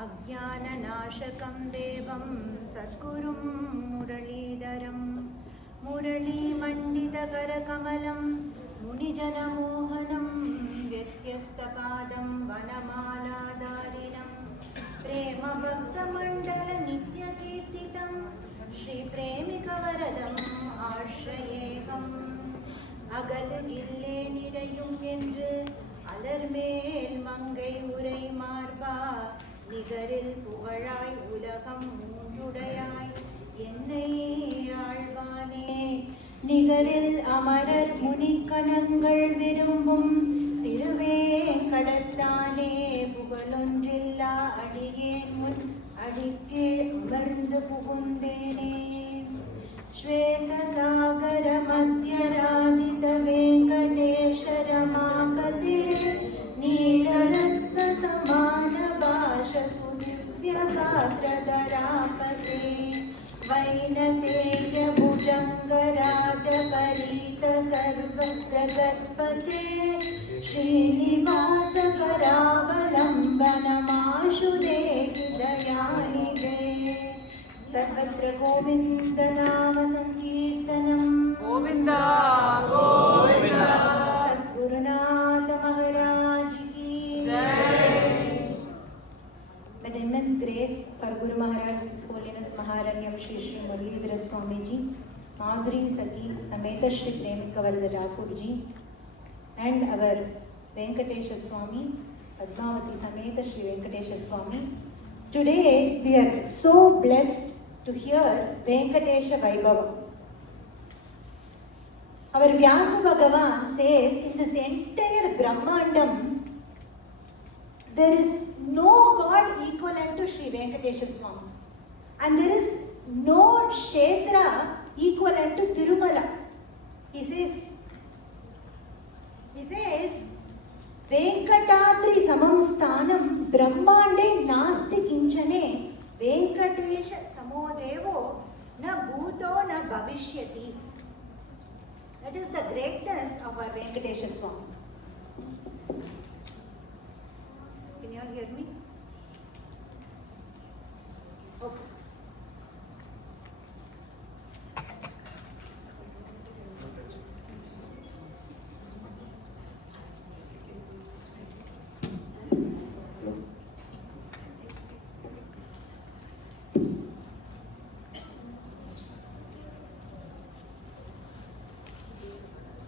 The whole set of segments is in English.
अज्ञाननाशकं देवं सद्गुरुं मुरलीधरं मुरलीमण्डितकरकमलं मुनिजनमोहनं व्यत्यस्तपादं वनमालाधारिणं प्रेमभक्तमण्डलनित्यकीर्तितं श्रीप्रेमिकवरदम् आश्रयेऽहम् अगलगिल्ले निरयुं என்று அலர்மேல் மங்கை உரை மார்பா நிகரில் புகழாய் உலகம் மூன்றுடையாய் என்னை ஆழ்வானே நிகரில் அமரர் முனிக்கணங்கள் விரும்பும் திருவேங்கடத்தானே புகழொன்றில்லா அடியேன் முன் அடிக்கீழ் அமர்ந்து புகுந்தேனே श्वेतसागर मध्यराजित वेंकटेश रमापते नीलरत्न समान भाष सुदिव्य गात्रधरापते वैनतेय भुजंग राजपरीत सर्व जगत्पते श्रीनिवास करावलंबनमाशु देहि दयानिधे सर्वत्र गोविंद नाम संकीर्तनम गोविंदा गोविंदा सद्गुरुनाथ महाराज की जय। With immense grace for Guru Maharaj, His Holiness Maharanyam Shri Shri Muralidhara Swami Ji, Madhuri Sati Sameta Shri Premikavarada Thakur Ji, and our Venkatesha Swami, Padmavati Sameta Shri Venkatesha Swami. Today we are so blessed to hear Venkatesha Vaibhavam. Our Vyasa Bhagavan says in this entire Brahmandam, there is no God equivalent to Sri Venkatesha Swami. And there is no Kshetra equivalent to Tirumala. He says, Venkatadri samam sthanam brahmande nasti kinchane Venkatesha samodevo na bhuto na bhavishyati. That is the greatness of our Venkatesha Swami. Can you all hear me? Okay.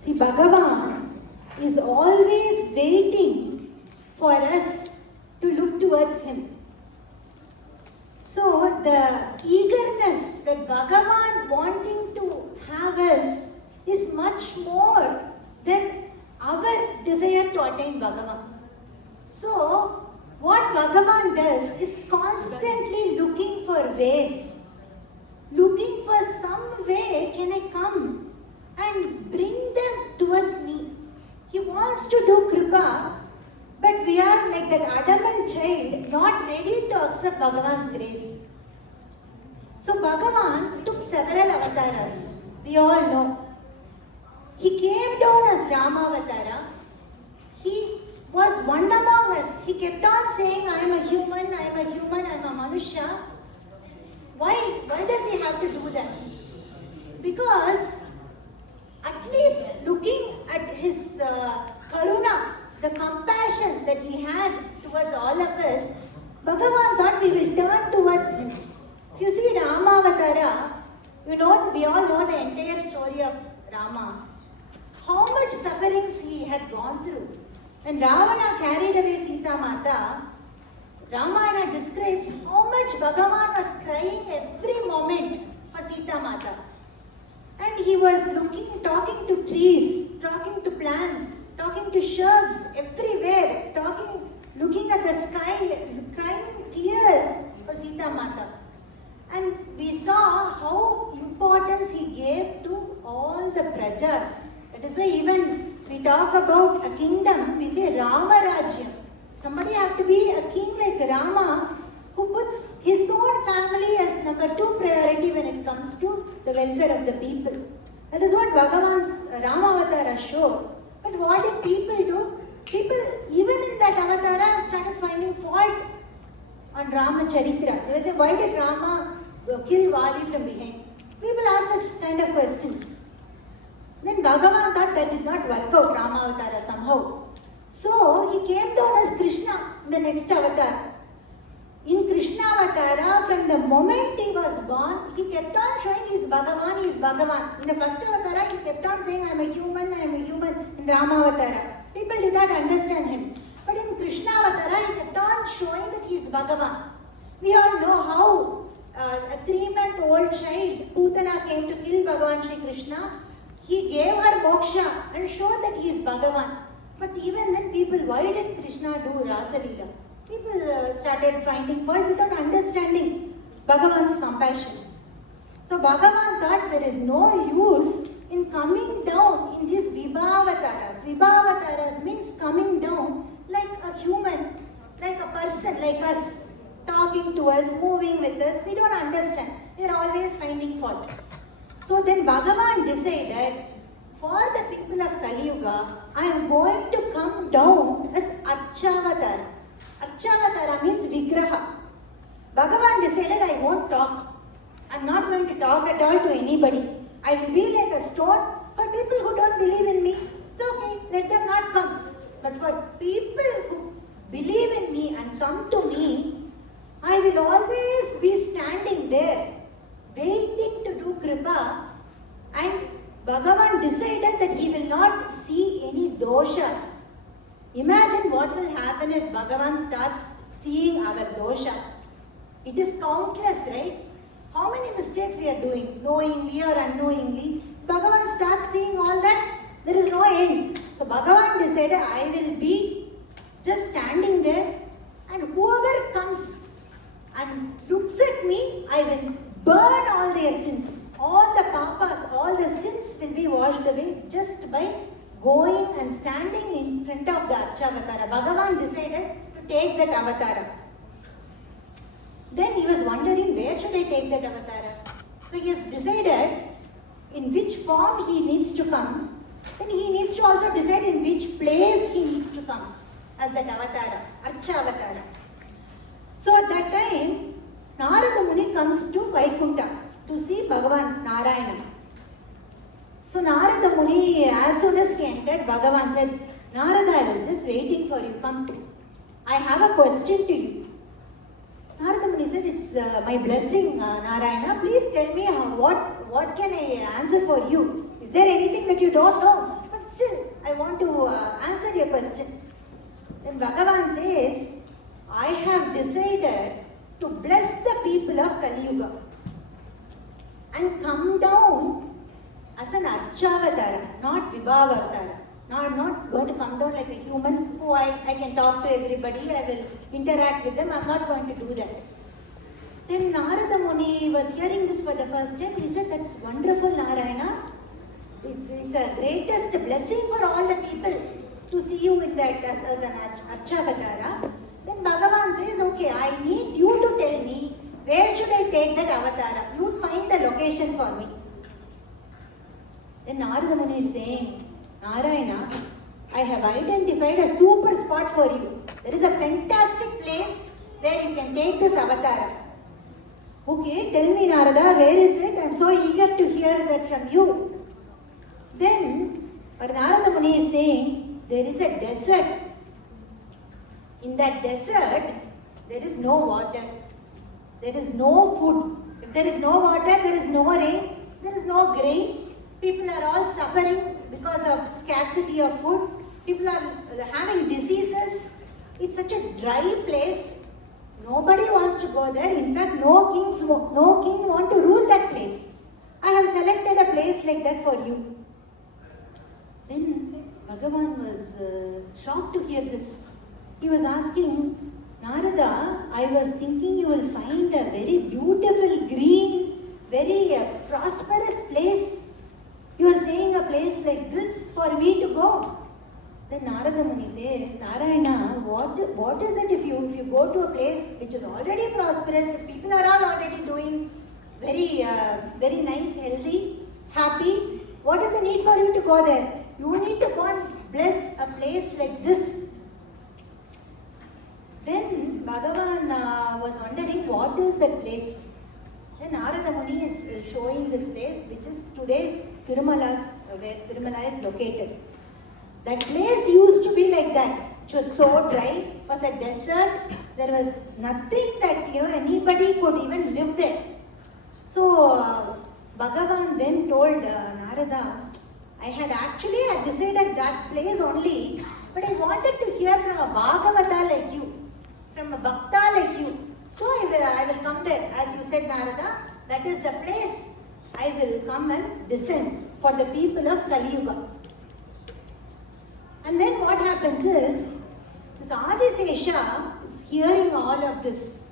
See, Bhagavan is always waiting for us to look towards him. So, the eagerness that Bhagavan wanting to have us is much more than our desire to attain Bhagavan. So, what Bhagavan does is constantly looking for ways, looking for some way can I come and bring them towards me. He wants to do Kripa, but we are like that adamant child, not ready to accept Bhagavan's grace. So Bhagavan took several avatars. We all know. He came down as Rama Avatara. He was one among us. He kept on saying, I am a human, I am a human, I am a Manusha. Why does he have to do that? Because at least looking at his karuna, the compassion that he had towards all of us, Bhagavan thought we will turn towards him. If you see Rama Avatara, we all know the entire story of Rama. How much sufferings he had gone through. When Ravana carried away Sita Mata, Ramayana describes how much Bhagavan was crying every moment for Sita Mata. And he was talking to trees, talking to plants, talking to shrubs everywhere, looking at the sky, crying tears for Sita Mata. And we saw how importance he gave to all the prajas. That is why even we talk about a kingdom, we say Rama Rajyam. Somebody have to be a king like Rama who puts his own family as number 2 priority when it comes to the welfare of the people. That is what Bhagavan's Rama Avatara showed. But what did people do? People, even in that Avatara, started finding fault on and Rama Charitra. They will say, why did Rama kill Vali from behind? People ask such kind of questions. Then Bhagavan thought that did not work out, Rama Avatara somehow. So he came down as Krishna in the next avatar. In Krishna Avatara, from the moment he was born, he kept on showing he is Bhagavan, he is Bhagavan. In the first Avatara, he kept on saying, I am a human, in Rama Avatara. People did not understand him. But in Krishna Avatara, he kept on showing that he is Bhagavan. We all know how a 3-month-old child, Putana, came to kill Bhagavan Shri Krishna. He gave her moksha and showed that he is Bhagavan. But even then, people, why did Krishna do Rasa Leela? People started finding fault without understanding Bhagavan's compassion. So Bhagavan thought there is no use in coming down in these Vibhavataras. Vibhavataras means coming down like a human, like a person, like us, talking to us, moving with us. We don't understand. We are always finding fault. So then Bhagavan decided, for the people of Kali Yuga, I am going to come down as Archavatara. Archavatara means Vigraha. Bhagavan decided, I won't talk. I am not going to talk at all to anybody. I will be like a stone. For people who don't believe in me, it's okay, let them not come. But for people who believe in me and come to me, I will always be standing there, waiting to do Kripa. And Bhagavan decided that he will not see any doshas. Imagine what will happen if Bhagavan starts seeing our dosha. It is countless, right? How many mistakes we are doing, knowingly or unknowingly? Bhagavan starts seeing all that, there is no end. So Bhagavan decided, I will be just standing there, and whoever comes and looks at me, I will burn all their sins. All the papas, all the sins will be washed away just by going and standing in front of the Archavatara. Bhagavan decided to take that avatara. Then he was wondering, where should I take that avatara? So he has decided in which form he needs to come. Then he needs to also decide in which place he needs to come as that avatara, Archavatara. So at that time, Narada Muni comes to Vaikunta to see Bhagavan Narayana. So Narada Muni, as soon as he entered, Bhagavan said, Narada, I was just waiting for you, come. I have a question to you. Narada Muni said, it's my blessing, Narayana. Please tell me what can I answer for you? Is there anything that you don't know? But still, I want to answer your question. Then Bhagavan says, I have decided to bless the people of Kali Yuga and come down as an Archavatara, not Vibhavatara. No, I'm not going to come down like a human who I can talk to everybody, I will interact with them. I'm not going to do that. Then Narada Muni was hearing this for the first time. He said, that's wonderful, Narayana. It's a greatest blessing for all the people to see you in that as an Archavatara. Then Bhagavan says, okay, I need you to tell me where should I take that avatara. You find the location for me. Then Narada Muni is saying, Narayana, I have identified a super spot for you. There is a fantastic place where you can take this avatara. Okay, tell me Narada, where is it? I am so eager to hear that from you. Then Narada Muni is saying, there is a desert. In that desert, there is no water. There is no food. If there is no water, there is no rain. There is no grain. People are all suffering because of scarcity of food. People are having diseases. It's such a dry place. Nobody wants to go there. In fact, no king want to rule that place. I have selected a place like that for you. Then Bhagavan was shocked to hear this. He was asking, Narada, I was thinking you will find a very beautiful, green, very prosperous place. You are saying a place like this for me to go. Then Narada Muni says, Narayana, what is it if you go to a place which is already prosperous, if people are all already doing very nice, healthy, happy, what is the need for you to go there? You need to go and bless a place like this. Then Bhagavan was what is that place? Then Narada Muni is showing this place, which is today's Tirumala's, where Tirumala is located. That place used to be like that. It was so dry, it was a desert. There was nothing that anybody could even live there. So Bhagavan then told Narada, I had decided that place only, but I wanted to hear from a Bhagavata like you, from a Bhakta like you. So I will come there. As you said, Narada, that is the place I will come and descend for the people of Kali Yuga. And then what happens is, this Adisesha is hearing all of this.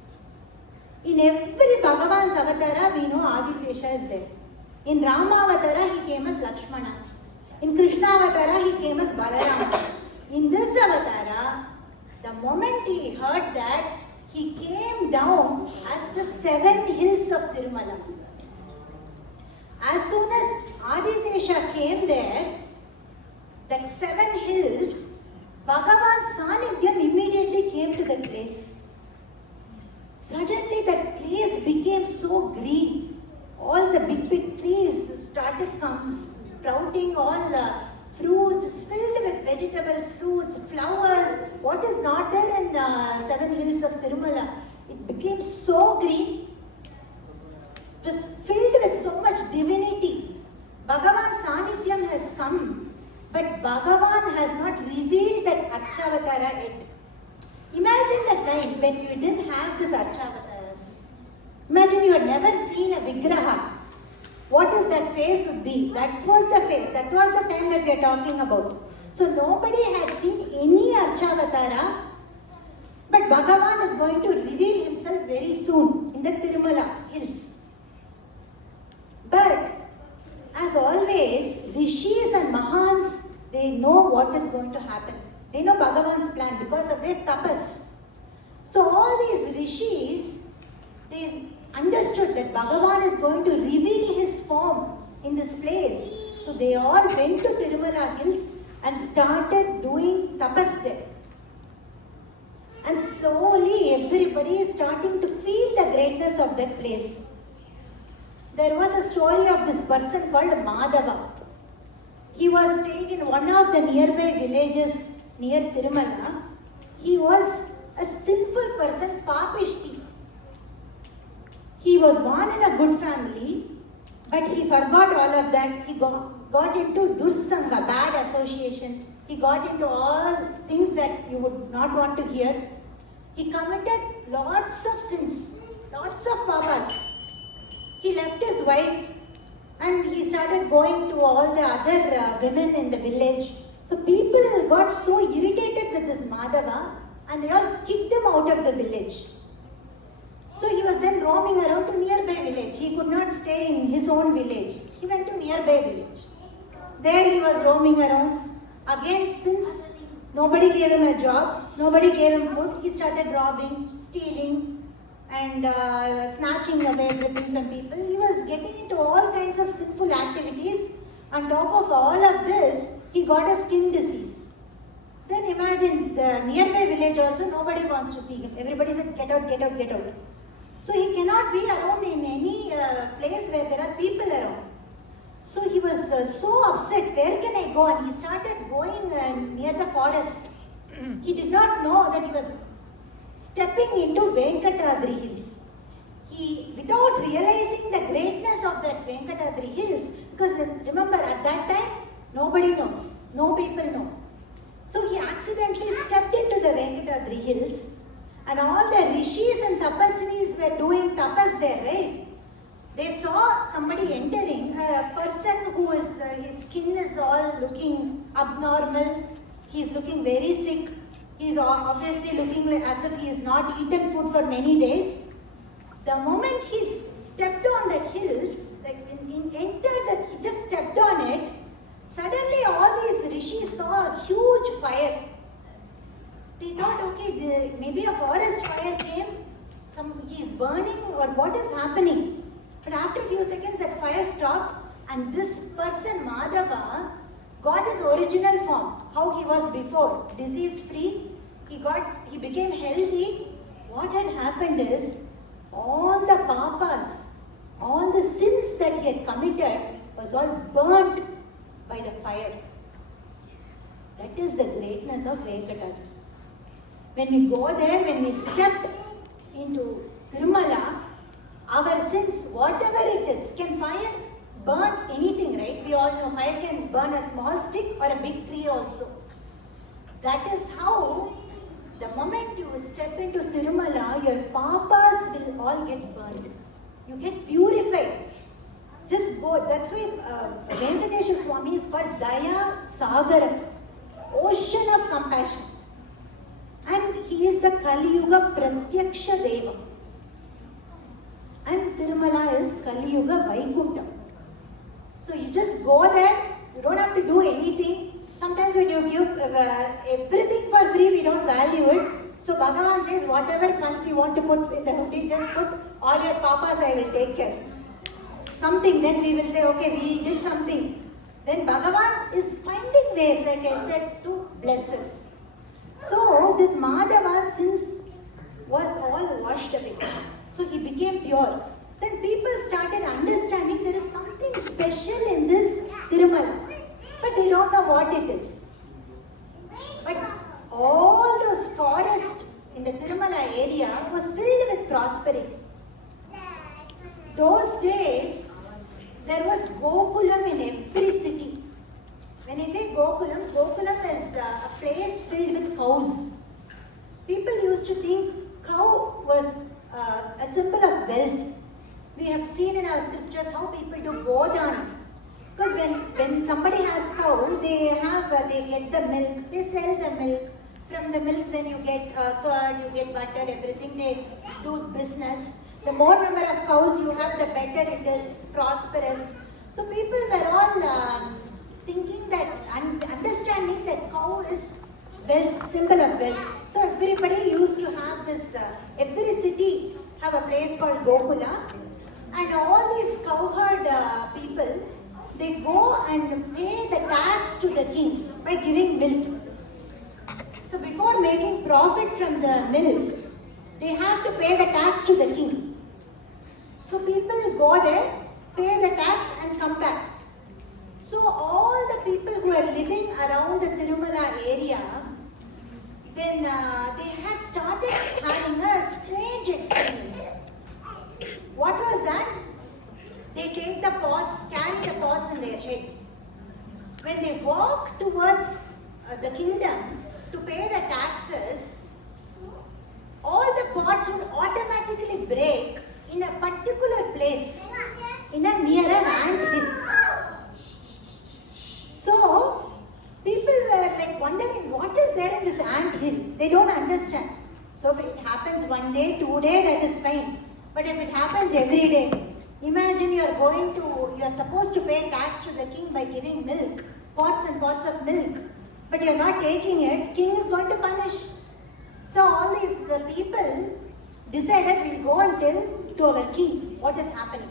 In every Bhagavan's avatara, we know Adisesha is there. In Rama avatara, he came as Lakshmana. In Krishna avatara, he came as Balarama. In this avatara, the moment he heard that, he came down as the 7 hills of Tirumala. As soon as Adisesha came there, that 7 hills, Bhagavan's Sanidhyam immediately came to that place. Suddenly that place became so green. All the big trees started sprouting, all the fruits. It's filled with vegetables, fruits, flowers. What is not there in 7 hills of Tirumala? It became so green. It was filled with so much divinity. Bhagavan's Sanidhyam has come. But Bhagavan has not revealed that Archavatara yet. Imagine the time when you didn't have these Archavataras. Imagine you had never seen a Vigraha. What is that face would be? That was the face. That was the time that we are talking about. So nobody had seen any Archavatara. But Bhagavan is going to reveal himself very soon in the Tirumala hills. But as always, Rishis and Mahans, they know what is going to happen. They know Bhagavan's plan because of their tapas. So all these Rishis, they understood that Bhagavan is going to reveal his form in this place. So they all went to Tirumala hills and started doing tapas there. And slowly everybody is starting to feel the greatness of that place. There was a story of this person called Madhava. He was staying in one of the nearby villages near Tirumala. He was a sinful person, papishti. He was born in a good family, but he forgot all of that. He got into dursanga, bad association. He got into all things that you would not want to hear. He committed lots of sins, lots of papas. He left his wife and he started going to all the other women in the village. So people got so irritated with this Madhava and they all kicked him out of the village. So he was then roaming around to nearby village. He could not stay in his own village. He went to nearby village. There he was roaming around. Again, since nobody gave him a job, nobody gave him food, he started robbing, stealing, and snatching away everything from people. He was getting into all kinds of sinful activities. On top of all of this, he got a skin disease. Then imagine the nearby village also, nobody wants to see him. Everybody said, get out, get out, get out. So he cannot be around in any place where there are people around. So he was so upset, where can I go? And he started going near the forest. He did not know that he was stepping into Venkatadri hills. He, without realizing the greatness of that Venkatadri hills, because remember at that time, nobody knows, no people know. So he accidentally stepped into the Venkatadri hills and all the rishis and tapasvis were doing tapas there, right? They saw somebody entering, a person who is, his skin is all looking abnormal, he is looking very sick. He is obviously looking as if he has not eaten food for many days. The moment he stepped on that hills, like entered that, he just stepped on it, suddenly all these rishis saw a huge fire. They thought, okay, maybe a forest fire came, he is burning or what is happening? But after a few seconds that fire stopped and this person, Madhava, got his original form, how he was before, disease free. He became healthy. What had happened is, all the papas, all the sins that he had committed was all burnt by the fire. That is the greatness of Venkatara. When we go there, when we step into Tirumala, our sins, whatever it is, can fire burn anything, right? We all know fire can burn a small stick or a big tree also. That is how, the moment you step into Tirumala, your papas will all get burnt. You get purified. Just go. That's why Venkatesha Swami is called Daya Sagaram, ocean of compassion. And he is the Kali Yuga Pratyaksha Deva. And Tirumala is Kali Yuga Vaikuntham. So you just go there, you don't have to do anything. Sometimes when you give everything for free, we don't value it. So Bhagavan says, whatever funds you want to put in the hoodie, just put all your papas, I will take care. Something, then we will say, okay, we did something. Then Bhagavan is finding ways, like I said, to bless us. So this Madhava's sins was all washed away. So he became pure. Then people started understanding there is something special in this Tirumala. But they don't know what it is. But all those forests in the Tirumala area was filled with prosperity. Those days, there was Gokulam in every city. When I say Gokulam, Gokulam is a place filled with cows. People used to think cow was a symbol of wealth. We have seen in our scriptures how people do Godana. Because when somebody has cow, they get the milk, they sell the milk. From the milk, then you get curd, you get butter, everything. They do business. The more number of cows you have, the better it is. It's prosperous. So people were all thinking that, understanding that cow is wealth, symbol of wealth. So everybody used to have this. Every city have a place called Gokula, and all these cowherd people, they go and pay the tax to the king by giving milk. So before making profit from the milk, they have to pay the tax to the king. So people go there, pay the tax and come back. So all the people who are living around the Tirumala area, when they had started having a strange experience. What was that? They take the pots, carry the pots in their head. When they walk towards the kingdom to pay the taxes, all the pots would automatically break in a particular place, near an ant hill. So, people were like wondering what is there in this ant hill. They don't understand. So, if it happens one day, 2 days, that is fine. But if it happens every day, imagine you are supposed to pay tax to the king by giving milk, pots and pots of milk. But you are not taking it, king is going to punish. So all these people decided we'll go and tell to our king what is happening.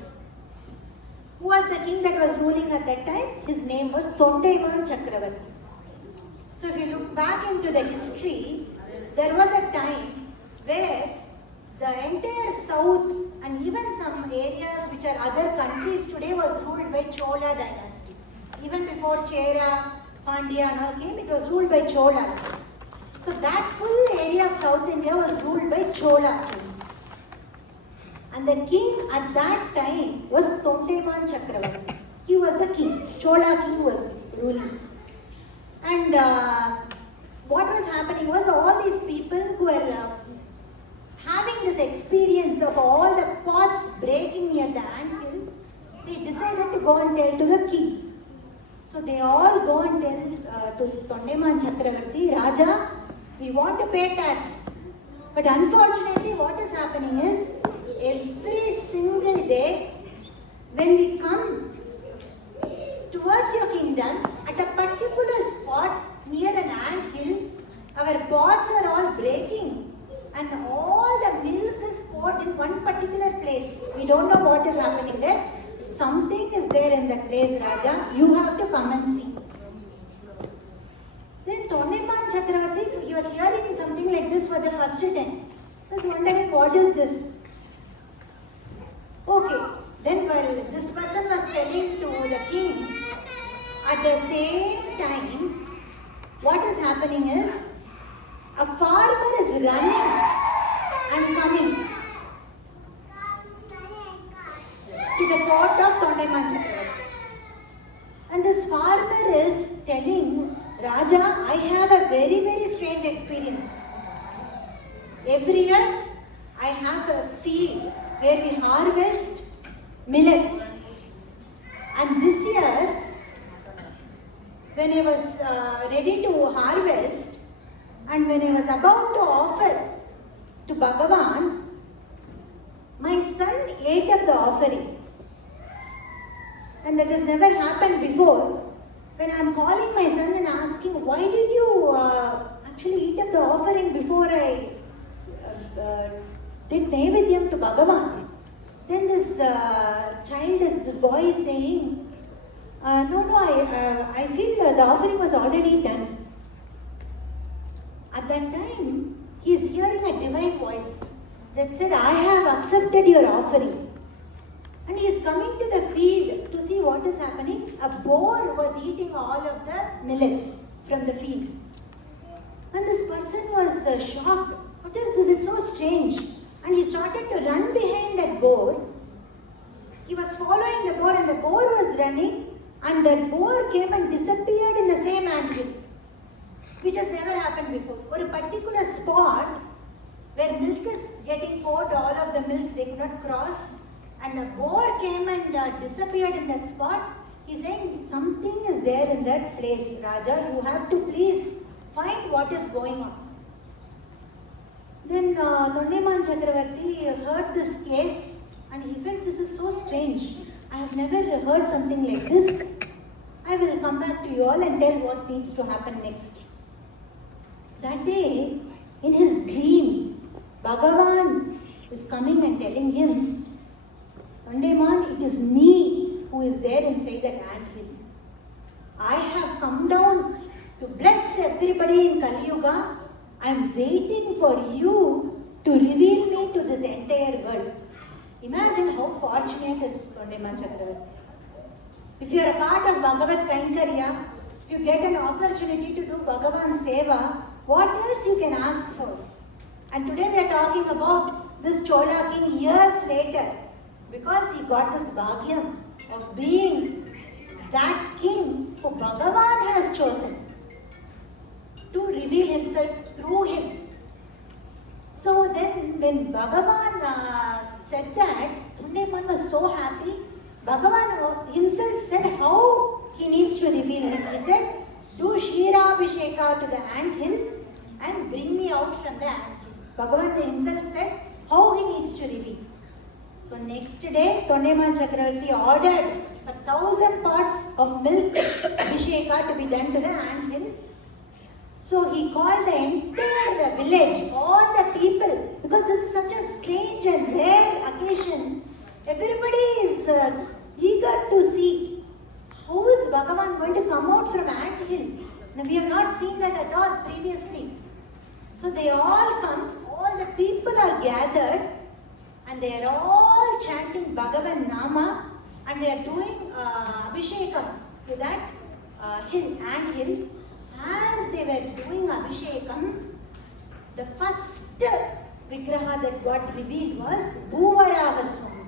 Who was the king that was ruling at that time? His name was Tondaiman Chakravarti. So if you look back into the history, there was a time where the entire south and even some areas which are other countries today was ruled by Chola dynasty. Even before Chera, Pandya and all came, it was ruled by Cholas. So that full area of South India was ruled by Chola kings. And the king at that time was Tondaiman Chakravarti. He was the king. Chola king was ruling. And what was happening was all these people who were having this experience of all the pots breaking near the anthill, they decided to go and tell to the king. So they all go and tell to Tondaiman Chakravarti, Raja, we want to pay tax. But unfortunately what is happening is, every single day when we come towards your kingdom, at a particular spot near an ant hill, our pots are all breaking and all the milk is poured in one particular place. We don't know what is happening there. Something is there in that place, Raja. You have to come and see. Then Tondaiman Chakravarti, he was hearing something like this for the first time. He was wondering, what is this? this person was telling to the king, at the same time, what is happening is, a farmer is running and coming to the court of Thondaiman Chakravarti. And this farmer is telling, Raja, I have a very, very strange experience. Every year, I have a field where we harvest millets. And this year, when I was ready to harvest and when I was about to offer to Bhagavan, my son ate up the offering. And that has never happened before. When I am calling my son and asking, why did you actually eat up the offering before I did Naivedyam to Bhagavan? Then this this boy is saying, I feel the offering was already done. At that time, he is hearing a divine voice that said, I have accepted your offering. And he is coming to the field to see what is happening. A boar was eating all of the millets from the field. And this person was shocked. What is this? It's so strange. And he started to run behind that boar. He was following the boar and the boar was running. And that boar came and disappeared in the same anthill, which has never happened before. For a particular spot where milk is getting poured, all of the milk, they could not cross. And the boar came and disappeared in that spot. He's saying, something is there in that place, Raja. You have to please find what is going on. Then Thondaiman Chakravarti heard this case and he felt this is so strange. I have never heard something like this. I will come back to you all and tell what needs to happen next. That day, in his dream, Bhagavan is coming and telling him, Thondaiman, it is me who is there inside that anthill. I have come down to bless everybody in Kali Yuga. I am waiting for you to reveal me to this entire world. Imagine how fortunate is Thondaiman Chakravarti. If you are a part of Bhagavad Kainkarya, if you get an opportunity to do Bhagavan Seva, what else you can ask for? And today we are talking about this Chola king years later, because he got this bhagyam of being that king who Bhagavan has chosen to reveal himself through him. So then when Bhagavan said that, Thondaiman was so happy. Bhagavan himself said how he needs to reveal him. He said, do Ksheerabhisheka to the anthill and bring me out from the anthill. Bhagavan himself said how he needs to reveal. So next day, Thondaiman Chakravarti ordered 1,000 pots of milk Abhisheka to be done to the anthill. So he called the entire village, all the people, because this is such a strange and rare occasion. Everybody is eager to see how is Bhagavan going to come out from anthill. Now we have not seen that at all previously. So they all come, all the people are gathered and they are all chanting Bhagavan Nama and they are doing Abhishekam to that anthill. As they were doing Abhishekam, the first Vigraha that got revealed was Bhuvaraha Swami.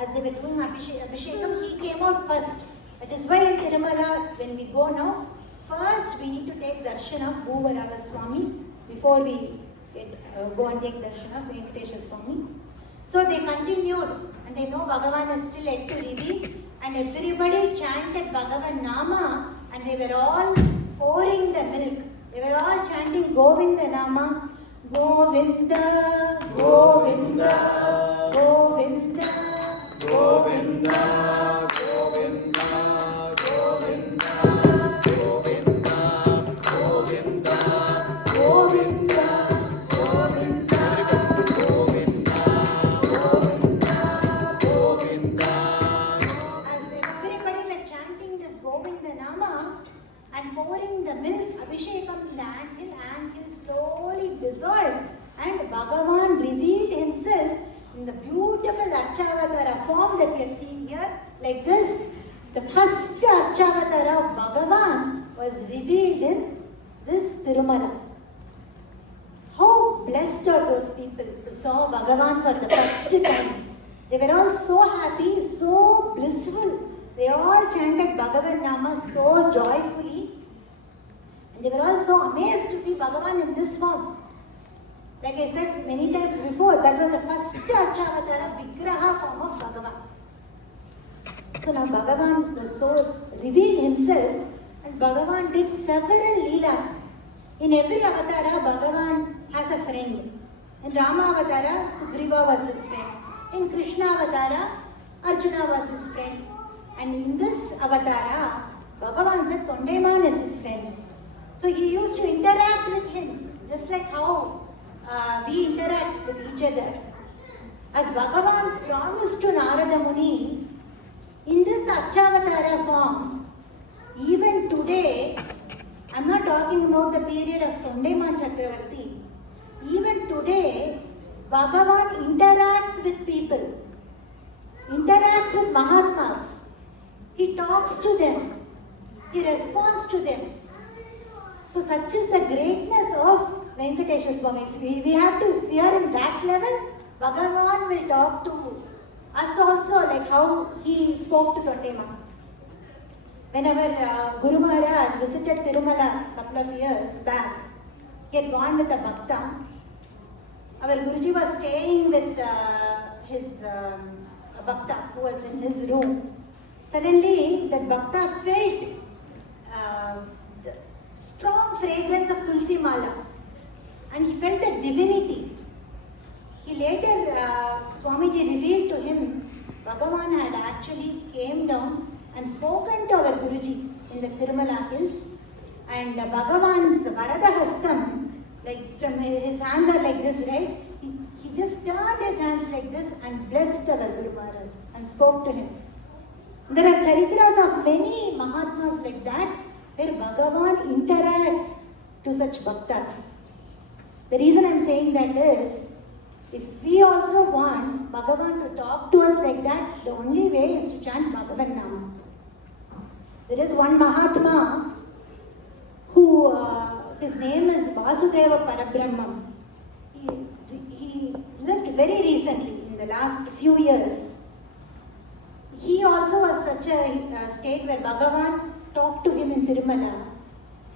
As they were doing Abhishekam, he came out first. That is why in Tirumala, when we go now, first we need to take darshan of Bhuvaraha Swami before we go and take darshan of Venkatesha Swami. So they continued and they know Bhagavan is still yet to reveal and everybody chanted Bhagavan Nama and they were all pouring the milk. They were all chanting Govinda Nama. Govinda, Govinda, Govinda, Govinda, Govinda, Govinda, Govinda, Govinda, Govinda, Govinda, Govinda, Govinda, Govinda. As everybody were chanting this Govinda Nama and pouring the milk, Abhishekam in the anthill slowly dissolved and Bhagavan revealed himself we are seeing here, like this, the first Archavatara of Bhagavan was revealed in this Tirumala. How blessed are those people who saw Bhagavan for the first time. They were all so happy, so blissful. They all chanted Bhagavan Nama so joyfully. And they were all so amazed to see Bhagavan in this form. Like I said many times before, that was the first Archavatara Vigraha form of Bhagavan. So now Bhagavan was so revealed himself, and Bhagavan did several leelas. In every avatara, Bhagavan has a friend. In Rama avatara, Sugriva was his friend. In Krishna avatara, Arjuna was his friend. And in this avatara, Bhagavan said Tondeman is his friend. So he used to interact with him, just like how we interact with each other. As Bhagavan promised to Narada Muni, in this Archavatara form, even today, I'm not talking about the period of Tondeman Chakravarti, even today, Bhagavan interacts with people, interacts with Mahatmas. He talks to them, he responds to them. So such is the greatness of Venkateswara Swami. We have to, if we are in that level, Bhagavan will talk to us also, like how he spoke to Tondeman. When our Guru Maharaj visited Tirumala a couple of years back, he had gone with a Bhakta. Our Guruji was staying with his Bhakta who was in his room. Suddenly, that Bhakta felt the strong fragrance of Tulsi Mala, and he felt the divinity. He later, Swamiji revealed to him, Bhagavan had actually came down and spoken to our Guruji in the Tirumala hills, and Bhagavan's Varada Hastam, like from his hands are like this, right? He just turned his hands like this and blessed our Guru Maharaj and spoke to him. There are charitras of many Mahatmas like that, where Bhagavan interacts to such bhaktas. The reason I'm saying that is, if we also want Bhagavan to talk to us like that, the only way is to chant Bhagavan Nama. There is one Mahatma who, his name is Vasudeva Parabrahmam. He lived very recently, in the last few years. He also was such a state where Bhagavan talked to him in Tirumala.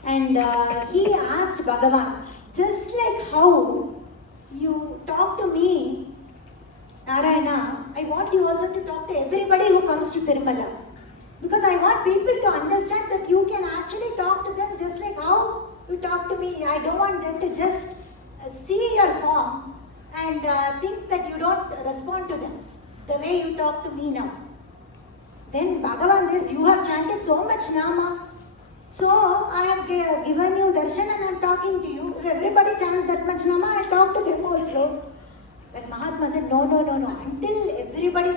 And he asked Bhagavan, just like how you talk to me, Narayana, I want you also to talk to everybody who comes to Tirumala. Because I want people to understand that you can actually talk to them just like how you talk to me. I don't want them to just see your form and think that you don't respond to them the way you talk to me now. Then Bhagavan says, you have chanted so much Nama. So I have given you darshan and I am talking to you. If everybody chants that much Nama, I will talk to them also. But Mahatma said, no. Until everybody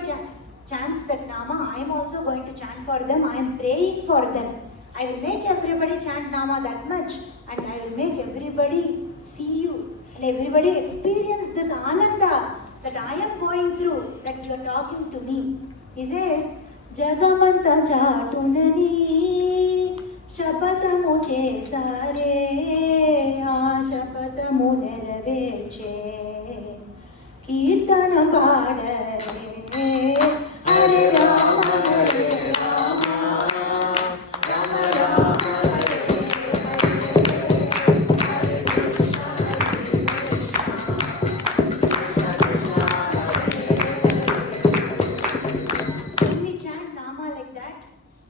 chants that Nama, I am also going to chant for them. I am praying for them. I will make everybody chant Nama that much, and I will make everybody see you and everybody experience this Ananda that I am going through, that you are talking to me. He says, Jagamanta Jatunani Shapatamu Chesare Shapatamu Neraveche Kirtana Padare Hare Rama Hare Rama Rama Rama Hare Hare Krishna When we chant Nama like that,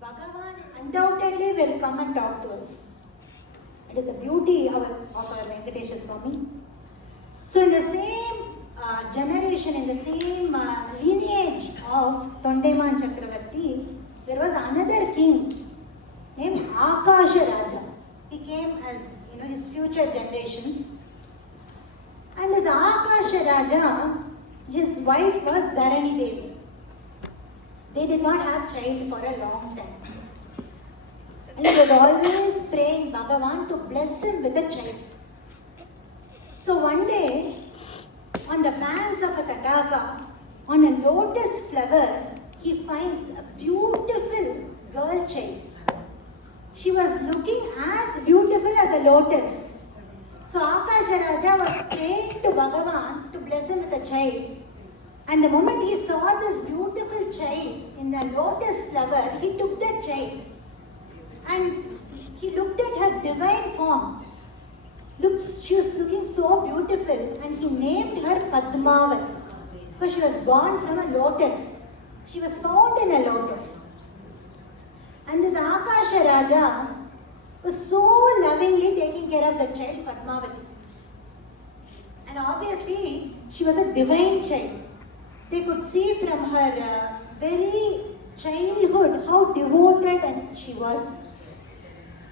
Bhagavan undoubtedly will come and talk to us. It is the beauty of our Venkateswara Swami. So in the same generation, in the same lineage of Tondeman Chakravarti, there was another king named Akasha Raja. He came as his future generations. And this Akasha Raja, his wife was Dharani Devi. They did not have child for a long time. And he was always praying Bhagavan to bless him with a child. So one day, on the banks of a Tataka, on a lotus flower, he finds a beautiful girl child. She was looking as beautiful as a lotus. So Akasha Raja was praying to Bhagavan to bless him with a child. And the moment he saw this beautiful child in the lotus flower, he took that child. And he looked at her divine form. She was looking so beautiful, and he named her Padmavati because she was born from a lotus. She was found in a lotus. And this Akasha Raja was so lovingly taking care of the child Padmavati. And obviously, she was a divine child. They could see from her very childhood how devoted and she was.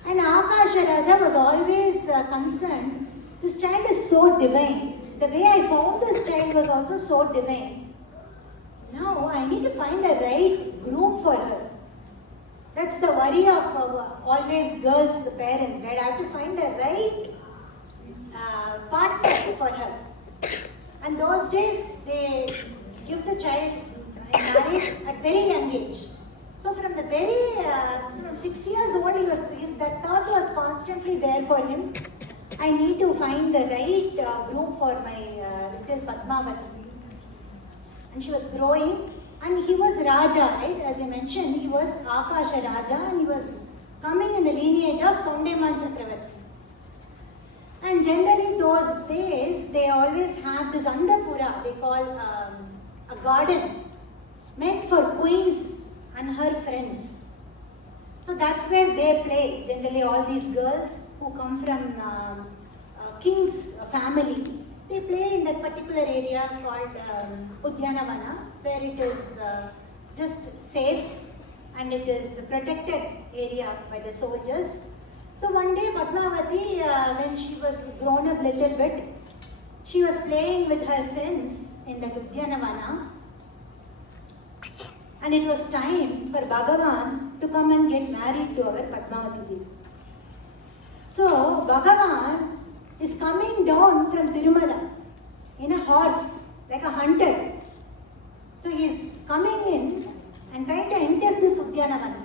And Akasha Raja was always concerned, this child is so divine. The way I found this child was also so divine. Now I need to find the right groom for her. That's the worry of always girls' parents, right? I have to find the right partner for her. And those days, they give the child in marriage at very young age. So from from 6 years old, that thought was constantly there for him. I need to find the right groom for my little Padmavati. And she was growing. And he was Raja, right? As I mentioned, he was Akasha Raja, and he was coming in the lineage of Tondeman Chakravarti. And generally those days, they always have this Andapura, they call a garden, meant for queens and her friends. So that's where they play. Generally all these girls who come from king's family, they play in that particular area called Udyanavana, where it is just safe and it is a protected area by the soldiers. So one day Padmavati, when she was grown up little bit, she was playing with her friends in the Udyanavana, and it was time for Bhagavan to come and get married to our Padmavati Devi. So Bhagavan is coming down from Tirumala in a horse, like a hunter. So he is coming in and trying to enter this Udyanavana.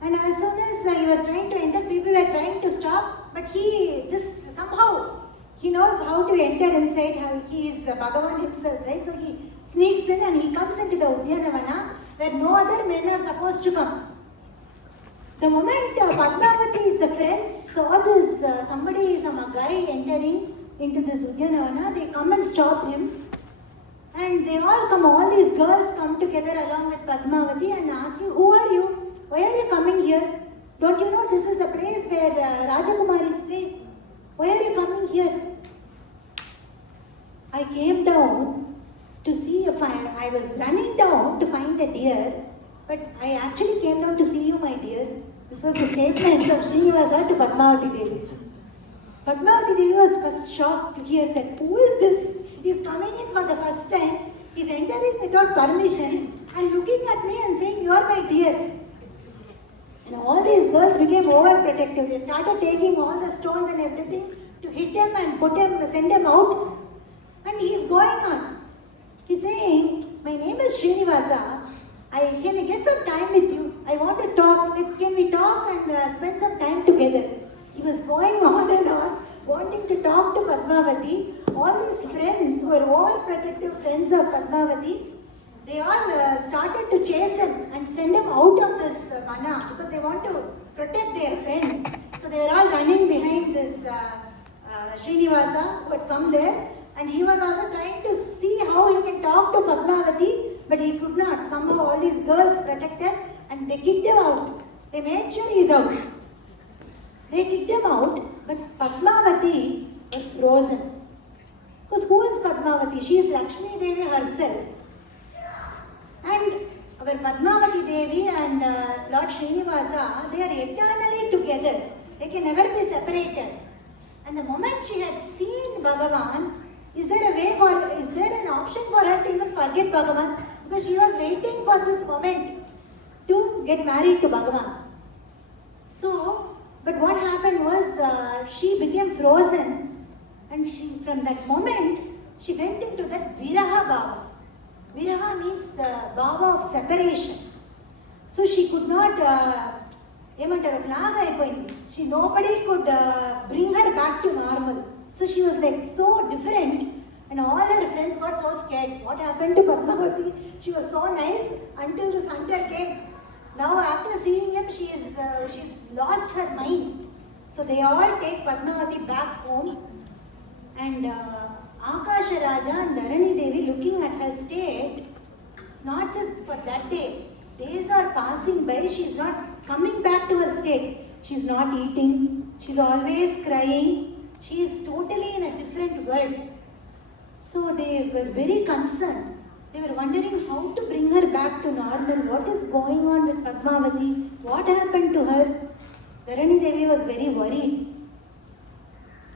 And as soon as he was trying to enter, people were trying to stop, but he just somehow, he knows how to enter inside. He is Bhagavan himself, right? So he sneaks in and he comes into the Udyanavana where no other men are supposed to come. The moment Padmavati's friends saw this, some guy entering into this Udyanavana, they come and stop him. And they all these girls come together along with Padmavati and ask him, who are you? Why are you coming here? Don't you know this is a place where Rajakumaris play? Why are you coming here? I came down to see if I was running down to find a deer, but I actually came down to see you, my dear. This was the statement of Srinivasa to Padmavati Devi. Padmavati Devi was first shocked to hear that, who is this? He's coming in for the first time, he's entering without permission and looking at me and saying, you are my dear. And all these girls became overprotective. They started taking all the stones and everything to hit him and send him out. And he's going on. He's saying, my name is Srinivasa. Can I get some time with you? I want to talk. Can we talk and spend some time together? He was going on and on, wanting to talk to Padmavati. All his friends who were overprotective friends of Padmavati, they all started to chase him and send him out of this vana because they want to protect their friend. So they were all running behind this Srinivasa who had come there, and he was also trying to see how he can talk to Padmavati, but he could not. Somehow all these girls protected and they kicked him out. They made sure he's out. They kicked him out, but Padmavati was frozen. Because who is Padmavati? She is Lakshmi Devi herself. And our Padmavati Devi and Lord Srinivasa, they are eternally together. They can never be separated. And the moment she had seen Bhagavan, is there an option for her to even forget Bhagavan? Because she was waiting for this moment to get married to Bhagavan. So, but what happened was she became frozen, and from that moment, she went into that Viraha Bhava. Viraha means the bhava of separation. So she could not, nobody could bring her back to normal. So she was like so different, and all her friends got so scared. What happened to Padmavati? She was so nice until this hunter came. Now after seeing him, she's lost her mind. So they all take Padmavati back home, and Akasha Raja and Dharani Devi, looking at her state, it's not just for that day. Days are passing by, she's not coming back to her state. She's not eating, she's always crying, she is totally in a different world. So they were very concerned. They were wondering how to bring her back to normal. What is going on with Padmavati? What happened to her? Dharani Devi was very worried.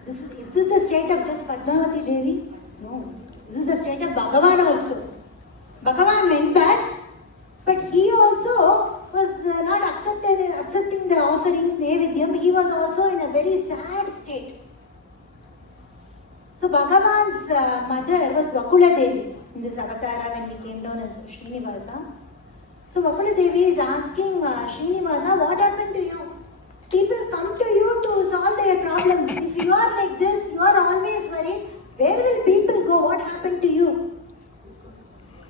Is this the state of just Padmavati Devi? No. This is the state of Bhagavan also. Bhagavan went back, but he also was not accepting the offerings, Nevidyam. He was also in a very sad state. So Bhagavan's mother was Vakula Devi in this avatara when he came down as Srinivasa. So Vakula Devi is asking Srinivasa, what happened to you? People come to you to solve their problems. If you are like this, you are always worried. Where will people go? What happened to you?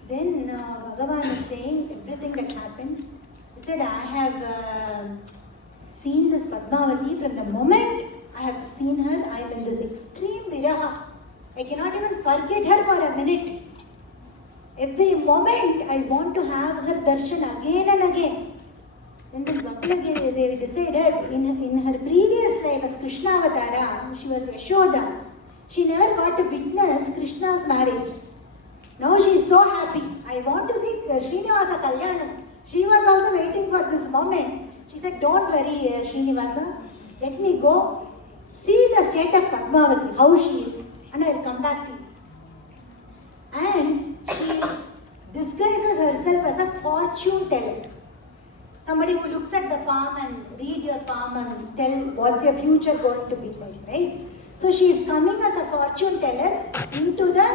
Then Bhagavan is saying everything that happened. He said, I have seen this Padmavati from the moment I have seen her. I am in this extreme viraha. I cannot even forget her for a minute. Every moment I want to have her darshan again and again. Then this Vakula Devi decided in her previous life as Krishna Avatara, she was Yashoda. She never got to witness Krishna's marriage. Now she is so happy. I want to see Srinivasa Kalyanam. She was also waiting for this moment. She said, don't worry Srinivasa, let me go see the state of Padmavati, how she is, and I will come back to you. And she disguises herself as a fortune teller. Somebody who looks at the palm and read your palm and tell what's your future going to be like, right? So she is coming as a fortune teller into the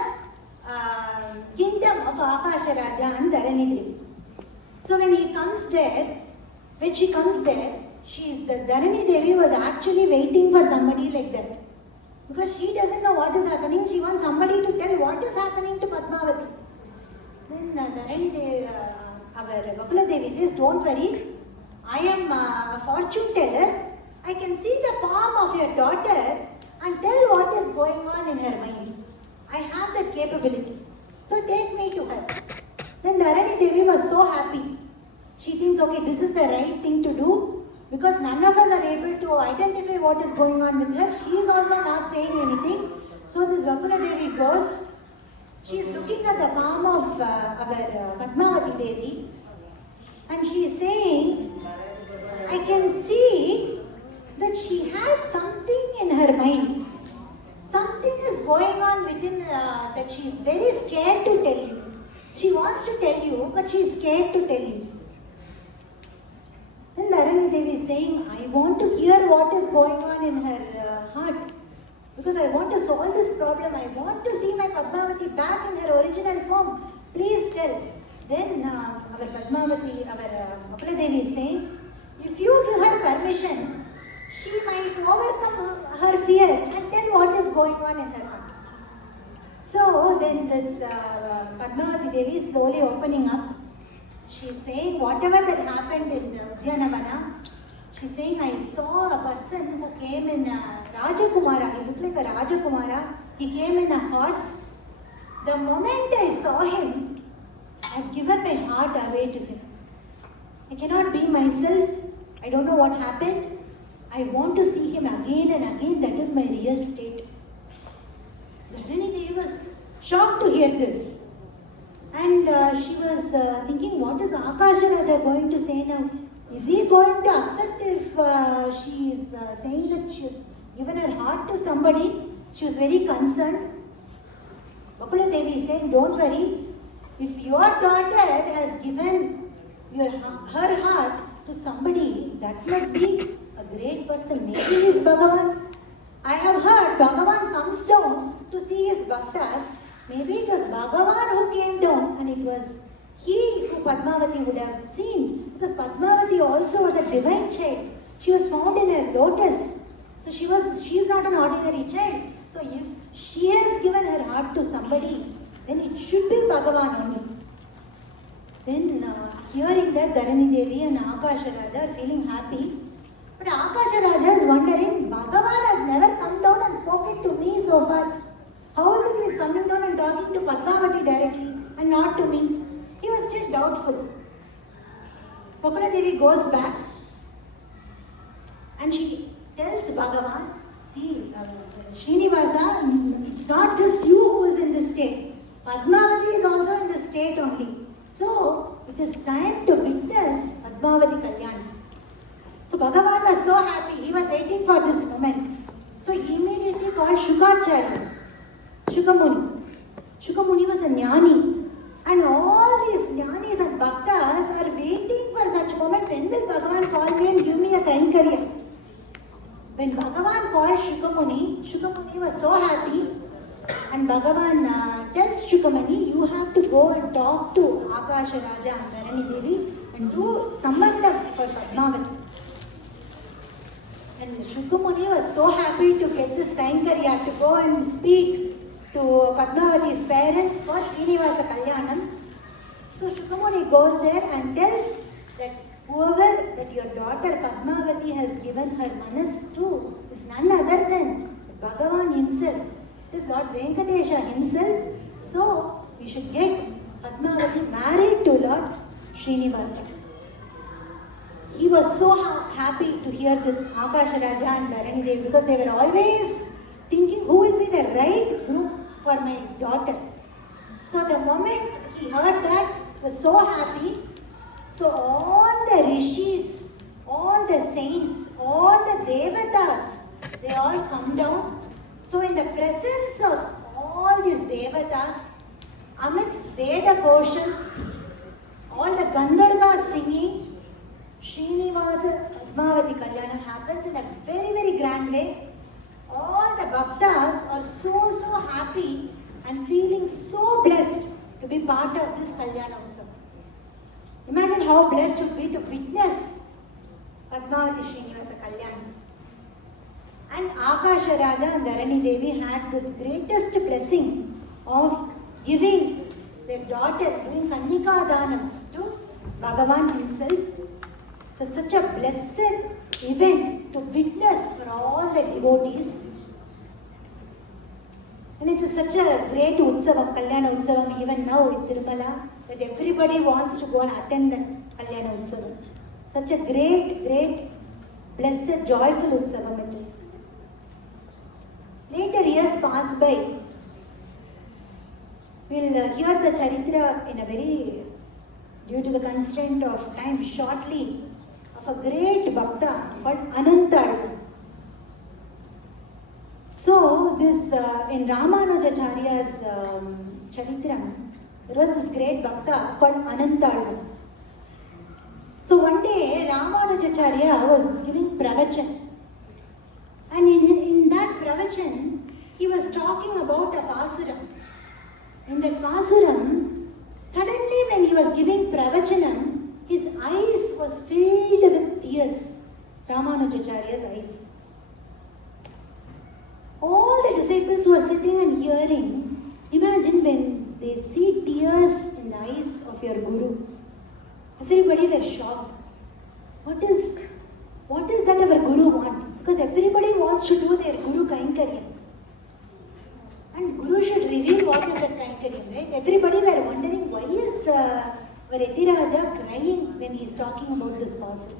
kingdom of Akasha Raja and Dharani Devi. So when she comes there, the Dharani Devi was actually waiting for somebody like that. Because she doesn't know what is happening, she wants somebody to tell what is happening to Padmavati. Then Dharani Devi, our Vakula Devi says, don't worry, I am a fortune teller. I can see the palm of your daughter and tell what is going on in her mind. I have that capability. So take me to her. Then Dharani Devi was so happy. She thinks, okay, this is the right thing to do because none of us are able to identify what is going on with her. She is also not saying anything. So this Vakula Devi goes. She is looking at the palm of our Padmavati Devi and she is saying, I can see that she has something in her mind. Something is going on within that she is very scared to tell you. She wants to tell you, but she is scared to tell you. Then Dharani Devi is saying, I want to hear what is going on in her heart. Because I want to solve this problem. I want to see my Padmavati back in her original form. Please tell. Then our Padmavati, our Vakula Devi is saying, if you give her permission, she might overcome her fear and tell what is going on in her heart. So then this Padmavati Devi is slowly opening up. She is saying whatever that happened in the Udyanavana, she is saying, I saw a person who came in a Rajakumara. He looked like a Rajakumara. He came in a horse. The moment I saw him, I have given my heart away to him. I cannot be myself. I don't know what happened. I want to see him again and again. That is my real state. Dharani Devi was shocked to hear this. And she was thinking, what is Akasha Raja going to say now? Is he going to accept if she is saying that she has given her heart to somebody? She was very concerned. Vakula Devi is saying, don't worry. If your daughter has given her heart to somebody, that must be a great person. Maybe he is Bhagavan. I have heard Bhagavan comes down to see his bhaktas Maybe it was Bhagavan who came down and it was he who Padmavati would have seen. Because Padmavati also was a divine child. She was found in a lotus. So she is not an ordinary child. So if she has given her heart to somebody, then it should be Bhagavan only. Then hearing that, Dharani Devi and Akasha Raja are feeling happy. But Akasha Raja is wondering, Bhagavan has never come down and spoken to me so far. How is it he is coming down and talking to Padmavati directly and not to me? He was still doubtful. Bakula Devi goes back and she tells Bhagavan, see, Srinivasa, it's not just you who is in this state. Padmavati is also in this state only. So, it is time to witness Padmavati Kalyana. So, Bhagavan was so happy. He was waiting for this moment. So, he immediately called Shukacharya, Shukamuni. Shukamuni was a jnani. And all these jnanis and bhaktas are waiting for such moment. When will Bhagavan call me and give me a kainkariya? When Bhagavan called Shukamuni, Shukamuni was so happy. And Bhagavan tells Shukamuni, you have to go and talk to Akasha Raja and Dharani Devi and do sambandham for Padmavati. And Shukamuni was so happy to get this kainkariya, to go and speak to Padmavati's parents for Srinivasa Kalyanam. So Shukamuni goes there and tells that whoever that your daughter Padmavati has given her manas to is none other than Bhagavan himself. It is Lord Venkatesha himself. So we should get Padmavati married to Lord Srinivasa. He was so happy to hear this Akasha Raja and Dharani Devi because they were always thinking who will be the right group for my daughter. So the moment he heard that, he was so happy. So all the rishis, all the saints, all the devatas, they all come down. So in the presence of all these devatas, amidst Veda Koshan, all the Gandharvas singing, Srinivasa Padmavati Kalyana happens in a very, very grand way. All the bhaktas are so happy and feeling so blessed to be part of this Kalyana Utsav. Imagine how blessed it would be to witness Padmavati Srinivasa Kalyana. And Akasha Raja and Dharani Devi had this greatest blessing of giving their daughter, giving Kannika Danam to Bhagavan himself. It was such a blessed event to witness for all the devotees. And it was such a great Utsavam, Kalyana Utsavam, even now in Tirumala, that everybody wants to go and attend the Kalyana Utsavam. Such a great, blessed, joyful Utsavam it is. Later years pass by. We'll hear the Charitra in a very, due to the constraint of time, shortly, of a great Bhakta called Anantal. So, this in Ramanujacharya's Charitram, there was this great Bhakta called Anantal. So, one day Ramanujacharya was giving pravachan. And in that pravachan, he was talking about a pasuram. In that pasuram, suddenly when he was giving pravachanam, his eyes was filled with tears. Ramanujacharya's eyes. All the disciples who were sitting and hearing, imagine when they see tears in the eyes of your Guru. Everybody were shocked. What is that our Guru want? Because everybody wants to do their Guru Kainkariya. And Guru should reveal what is that Kainkariya, right? Everybody were wondering why is our Yatiraja crying when he is talking about this pasuram.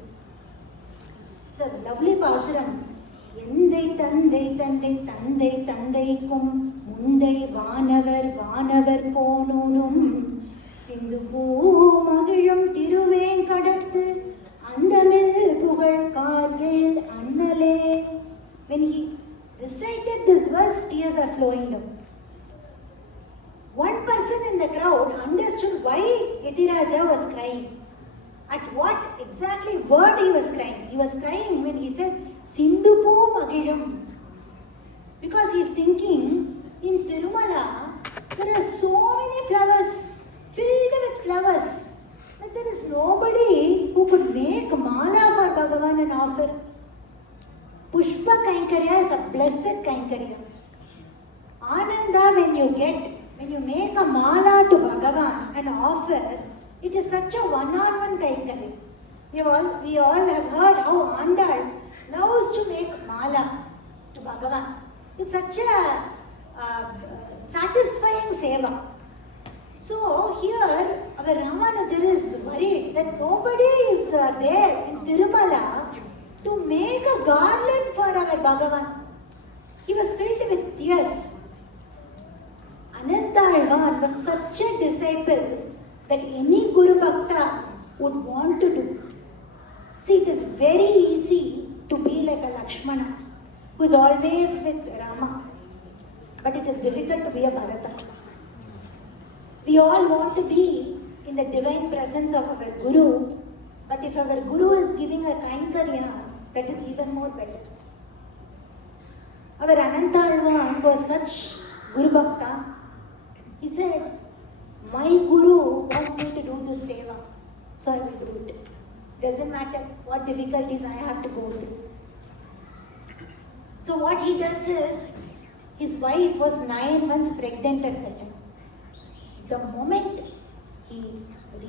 It's a lovely pasuram. Endai tandai tandai tandai tandaikum mundai vaanavar ponunum Sindhu magilum tiruvenkadatu andamil pugal kaargil annale. When he recited this verse, tears are flowing down. One person in the crowd understood why Yatiraja was crying. At what exactly word he was crying. He was crying when he said, Sindhupu Magilam. Because he is thinking, in Tirumala, There are so many flowers, filled with flowers. But there is nobody who could make mala for Bhagavan and offer. Pushpa Kainkarya is a blessed Kainkarya. Ananda, when you make a mala to Bhagavan and offer, it is such a one-on-one Kainkarya. We all have heard how Andal loves to make mala to Bhagavan. It's such a satisfying seva. So here, our Ramanujar is worried that nobody is there in Tirumala to make a garland for our Bhagavan. He was filled with tears. Anantalvan was such a disciple that any Guru Bhakta would want to do. See, it is very easy to be like a Lakshmana who is always with Rama. But it is difficult to be a Bharata. We all want to be in the divine presence of our Guru, but if our Guru is giving a Kainkarya, that is even more better. Our Anantalvan was such Guru Bhakta. He said, my Guru wants me to do this seva, so I will do it. Doesn't matter what difficulties I have to go through. So what he does is, his wife was 9 months pregnant at that time. The moment he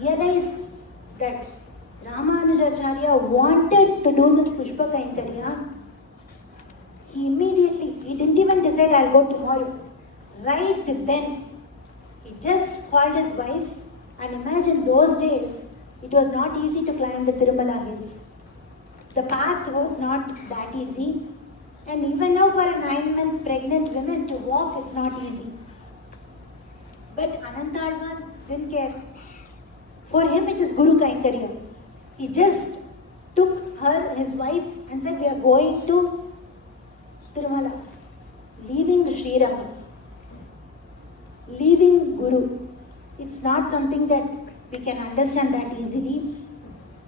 realized that Ramanujacharya wanted to do this Pushpa Kainkarya, he didn't even decide I'll go tomorrow. Right then, he just called his wife, and imagine those days, it was not easy to climb the Tirumala hills. The path was not that easy, and even now for a 9-month pregnant woman to walk, it's not easy. But Anantalvan didn't care. For him, it is Guru Kainkarya. He just took her, his wife, and said, we are going to Tirumala, leaving Srirama, leaving Guru. It's not something that we can understand that easily.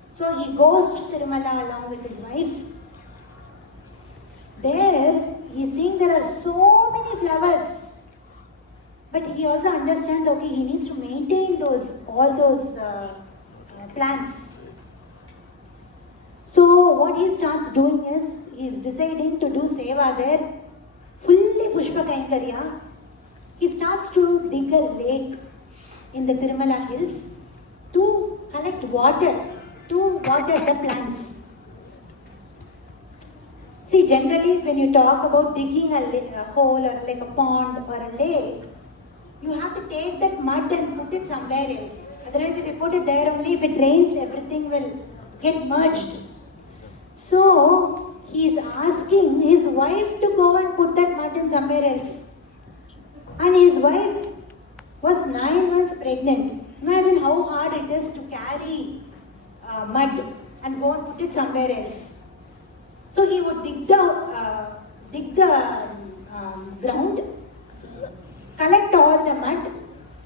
So he goes to Tirumala along with his wife. There, he's seeing there are so many flowers. But he also understands, okay, he needs to maintain all those plants. So what he starts doing is, he's deciding to do seva there, fully Pushpa Kainkarya. He starts to dig a lake in the Tirumala hills to collect water, to water the plants. See, generally when you talk about digging a hole or like a pond or a lake, you have to take that mud and put it somewhere else. Otherwise, if you put it there only, if it rains, everything will get merged. So, he is asking his wife to go and put that mud in somewhere else. And his wife was 9 months pregnant. Imagine how hard it is to carry mud and go and put it somewhere else. So, he would dig the ground, collect all the mud,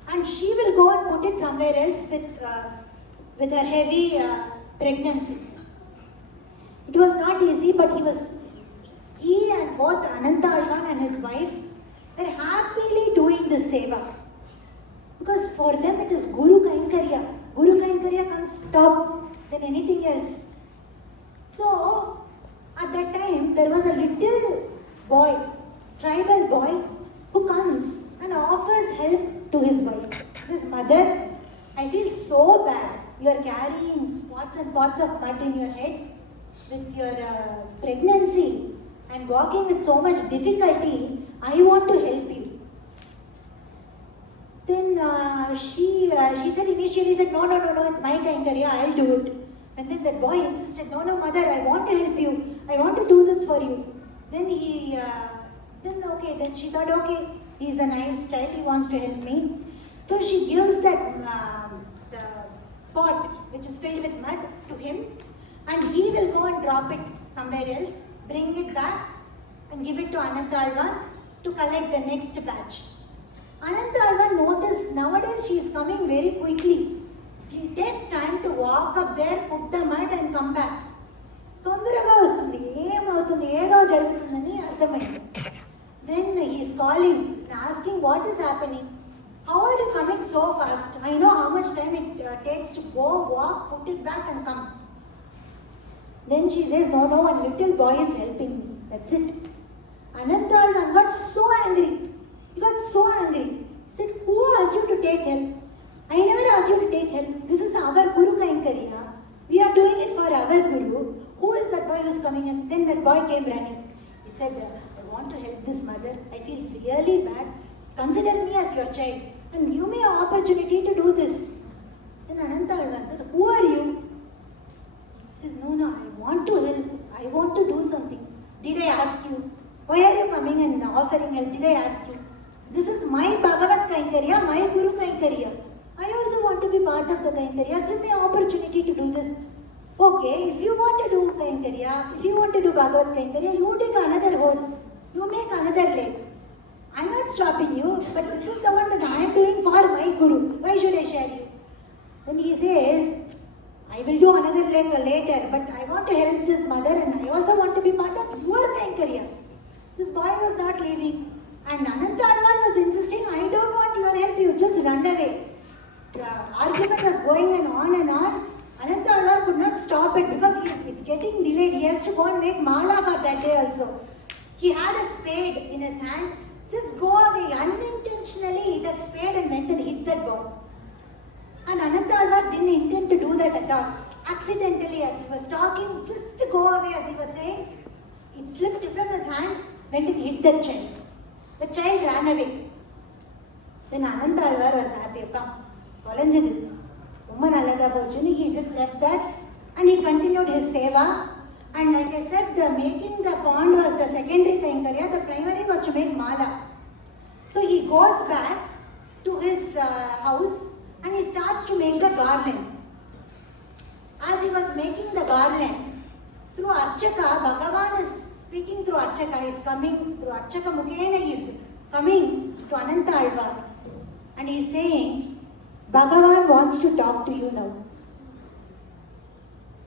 and she will go and put it somewhere else with her heavy pregnancy. It was not easy, but he and both Anantalvan and his wife were happily doing this seva. Because for them it is Guru Kainkarya. Guru Kainkarya comes top than anything else. So, at that time, there was a little boy, tribal boy, who comes and offers help to his wife. He says, Mother, I feel so bad. You are carrying pots and pots of mud in your head with your pregnancy and walking with so much difficulty. I want to help you. Then she said initially, no, it's my Kainkarya, I'll do it. And then that boy insisted, no, Mother, I want to help you. I want to do this for you. Then then she thought, okay, he's a nice child, he wants to help me. So she gives that the pot which is filled with mud to him, and he will go and drop it somewhere else, bring it back and give it to Anantalvan to collect the next batch. Anantalvan noticed nowadays she is coming very quickly. She takes time to walk up there, put the mud and come back. తొందరగా వస్తుంది, ఏమవుతుంది, ఏదో జరుగుతుందని అర్థమైంది. Then he is calling and asking what is happening. so fast. I know how much time it takes to go, walk, put it back and come. Then she says, no, one little boy is helping me. That's it. Ananthalvan got so angry. He got so angry. He said, who asked you to take help? I never asked you to take help. This is our Guru Kainkariya. We are doing it for our Guru. Who is that boy who is coming in? Then that boy came running. He said, I want to help this mother. I feel really bad. Consider me as your child and give me an opportunity to do this. Then Ananthalvan said, who are you? He says, no, I want to help. I want to do something. Did I ask you? Why are you coming and offering help? Did I ask you? This is my Bhagavat Kainkariya, my Guru Kainkariya. I also want to be part of the Kainkariya. Give me an opportunity to do this. Okay, if you want to do Kainkariya, if you want to do Bhagavat Kainkariya, you dig another hole. You make another lake. I'm not stopping you, but this is the one that I am doing for my Guru. Why should I share you? Then he says, I will do another lake later, but I want to help this mother and I also want to be part of your Kainkariya. This boy was not leaving. And Ananthalvan was insisting, I don't want your help, you just run away. The argument was going on and on. Ananthalvan could not stop it because it's getting delayed. He has to go and make mala for that day also. He had a spade in his hand. Just go away. Unintentionally, that spade and went and hit that ball. And Ananthalvan didn't intend to do that at all. Accidentally, as he was talking, just to go away, as he was saying, it slipped from his hand, went and hit that child. The child ran away. Then Ananthalvan was happy. He just left that and he continued his seva. And like I said, the making the pond was the secondary Kainkariya, the primary was to make mala. So he goes back to his house and he starts to make the garland. As he was making the garland, through Archaka, Bhagavan is speaking through Archaka, he is coming through Archaka Mukhena, he is coming to Ananthalvan and he is saying, Bhagavan wants to talk to you now.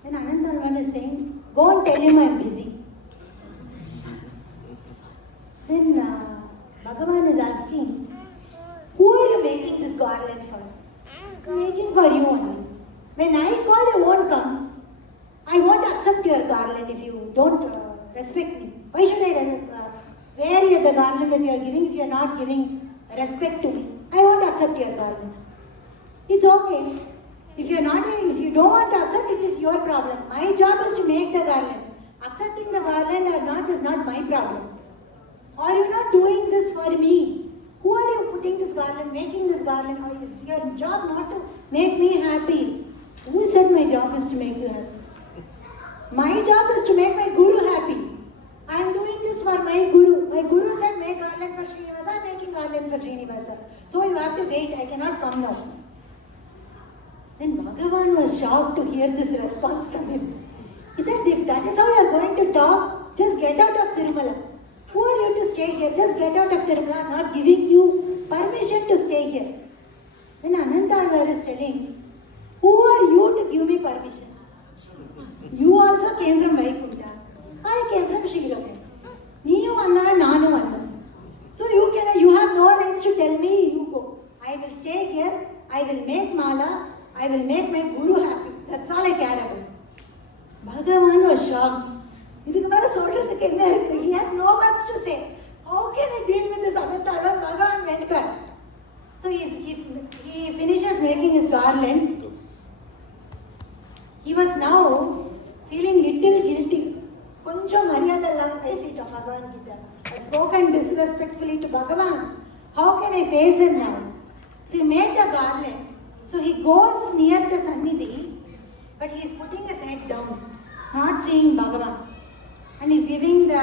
Then Ananthalvan is saying, go and tell him I am busy. Then Bhagavan is asking, who are you making this garland for? I am making for you only. When I call, you won't come. I won't accept your garland if you don't respect me. Why should I wear the garland that you are giving if you are not giving respect to me? I won't accept your garland. It's okay. If you don't want to accept, it is your problem. My job is to make the garland. Accepting the garland or not is not my problem. Are you not doing this for me? Who are you putting this garland, making this garland? Or is your job not to make me happy? Who said my job is to make you happy? My job is to make my Guru happy. I am doing this for my Guru. My Guru said make garland for Srinivasa. I am making garland for Srinivasa. So you have to wait. I cannot come now. Then Bhagavan was shocked to hear this response from him. He said, if that is how you are going to talk, just get out of Tirumala. Who are you to stay here? Just get out of Tirumala. I am not giving you permission to stay here. Then Ananthalvan is telling, who are you to give me permission? You also came from Vaikunta. I came from Srigavan. Neeyu vandava, nanu vandava. So you have no rights to tell me, you go. I will stay here. I will make mala. I will make my Guru happy. That's all I care about. Bhagavan was shocked. He had no words to say. How can I deal with this Ananthalvan? Bhagavan went back. So he finishes making his garland. He was now feeling little guilty. Konjam maryada illam pesittom Bhagavan kita. I spoken disrespectfully to Bhagavan. How can I face him now? So he made the garland. So he goes near the Sannidhi, but he is putting his head down, not seeing Bhagavan. And he is giving the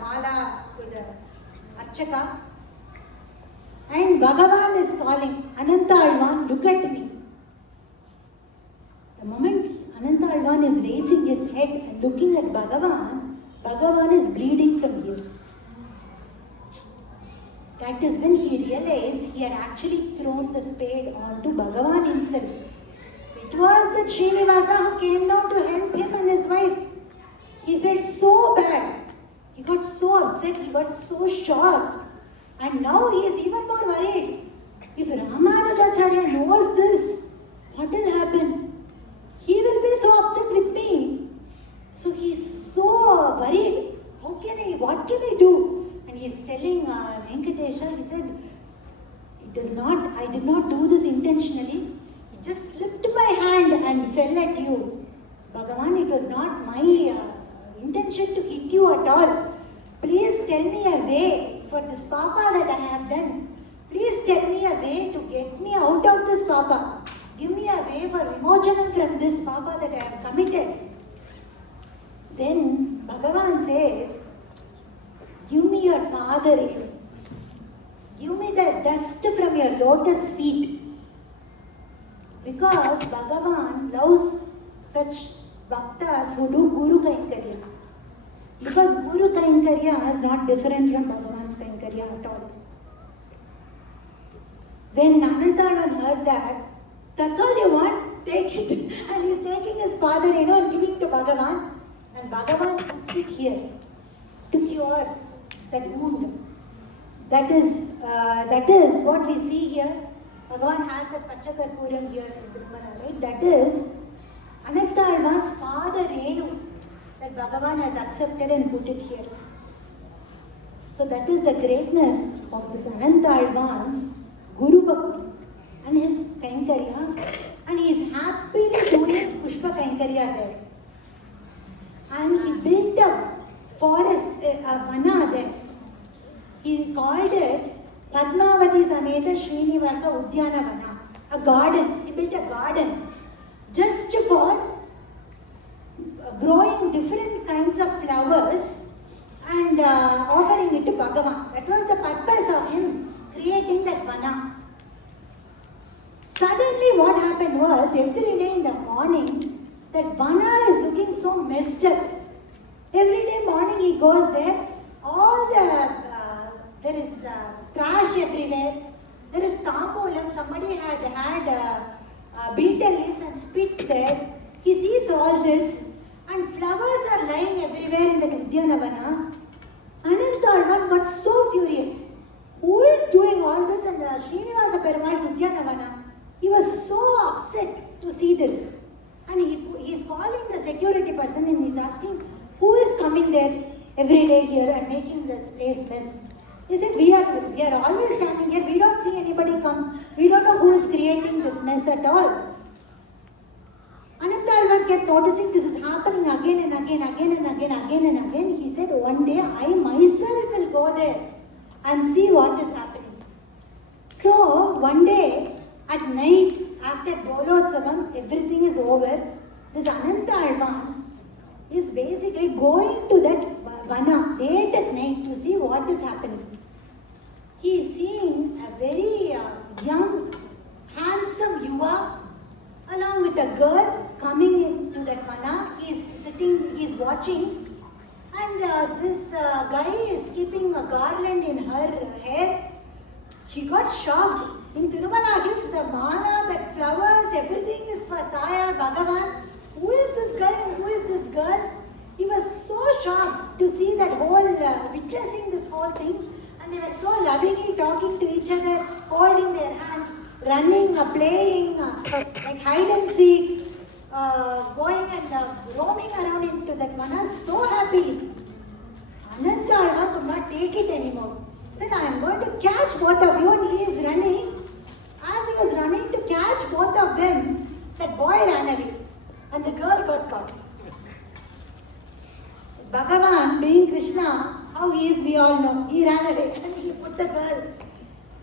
mala to the Archaka. And Bhagavan is calling, Ananthalvan, look at me. The moment Ananthalvan is raising his head and looking at Bhagavan, Bhagavan is bleeding from here. That is when he realized he had actually thrown the spade onto Bhagavan himself. It was that Srinivasa who came down to help him and his wife. He felt so bad. He got so upset, he got so shocked. And now he is even more worried. If Ramanujacharya knows this, what will happen? He will be so upset with me. So he's so worried. What can I do? And he's telling Venkatesha, he said, I did not do this intentionally. It just slipped my hand and fell at you. Bhagavan, it was not my intention to hit you at all. Please tell me a way for this papa that I have done. Please tell me a way to get me out of this papa. Give me a way for vimochanam from this papa that I have committed. Then Bhagavan says, give me your padare. Give me the dust from your lotus feet. Because Bhagavan loves such bhaktas who do Guru Kainkarya. Because Guru Kainkarya is not different from Bhagavan's Kainkarya at all. When Anantalvan heard that, that's all you want? Take it. And he's taking his father, and giving to Bhagavan. And Bhagavan puts it here to cure that wound. That is what we see here. Bhagavan has that Pachakarpuram here in Tirumala, right? That is Anantalvan's father Renu that Bhagavan has accepted and put it here. So that is the greatness of this Anantalvan's Guru Bhakti and his Kainkarya, and he is happily doing Pushpa Kainkarya there. And he built a forest, a vana there. He called it Padmavati Sameta Srinivasa Udyana Vana, a garden. He built a garden just for growing different kinds of flowers and offering it to Bhagavan. That was the purpose of him creating that vana. Suddenly what happened was, every day in the morning, that vana is looking so messed up. Every day morning he goes there, there is trash everywhere, there is tambulam, somebody had beetle leaves and spit there. He sees all this, and flowers are lying everywhere in the Udyanavana. Anantalvan got so furious. Who is doing all this in Srinivasa Perumal's Udyanavana? He was so upset to see this. And he is calling the security person and he is asking, who is coming there every day here and making this place mess? He said, we are always standing here, we don't see anybody come. We don't know who is creating this mess at all. Anantalvan kept noticing this is happening again and again. He said, one day I myself will go there and see what is happening. So one day at night, after Dolotsavam, everything is over. This Anantalvan is basically going to that vana late at night to see what is happening. He is seeing a very young, handsome yuva along with a girl coming into that vana. He is sitting, he is watching, and this guy is keeping a garland in her hair. He got shocked. In Tirumala Hills, the mala, that flowers, everything is for Taya, Bhagavan. Who is this guy and who is this girl? He was so shocked to see that whole, witnessing this whole thing. And they were so lovingly talking to each other, holding their hands, running, playing, like hide and seek, going and roaming around into that vana, so happy. Anantalvan could not take it anymore. He said, I am going to catch both of you, and he is running. As he was running to catch both of them, that boy ran away and the girl got caught. Bhagavan, being Krishna, how he is we all know. He ran away and he put the girl.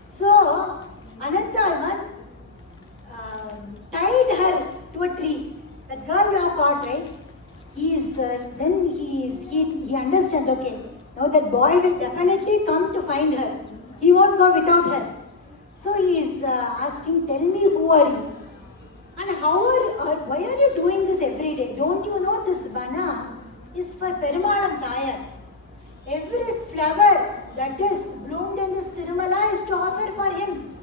So, Anantalvan tied her to a tree. That girl now caught, right? Then he understands, okay, now that boy will definitely come to find her. He won't go without her. So he is asking, tell me who are you? And why are you doing this every day? Don't you know this vana is for Perumal and Tayar? Every flower that is bloomed in this Tirumala is to offer for him.